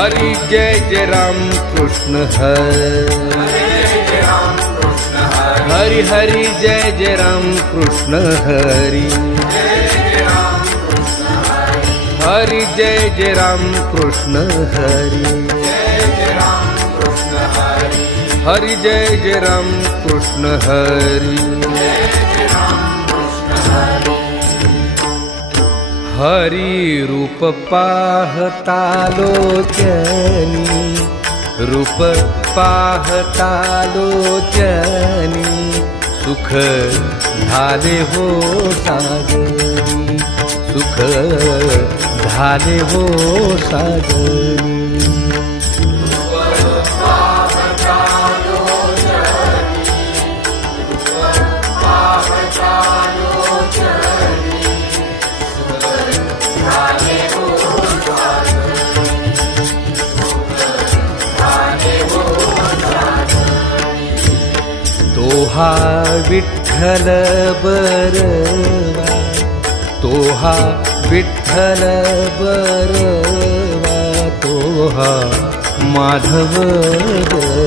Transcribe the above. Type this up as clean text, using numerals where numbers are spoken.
हरी जय जय राम कृष्ण हरी, हरी हरी जय जय राम कृष्ण हरी, हरी जय जय राम कृष्ण हरी, हरी जय जय राम कृष्ण हरी। हरी रूप पाहता लोचनी, रूप पाहता लोचनी, सुख झाले हो सागरी, सुख झाले हो सागरी। तोहा विठ्ठल बरवा, तोहा विठ्ठल बरवा, तोहा माधव बरवा।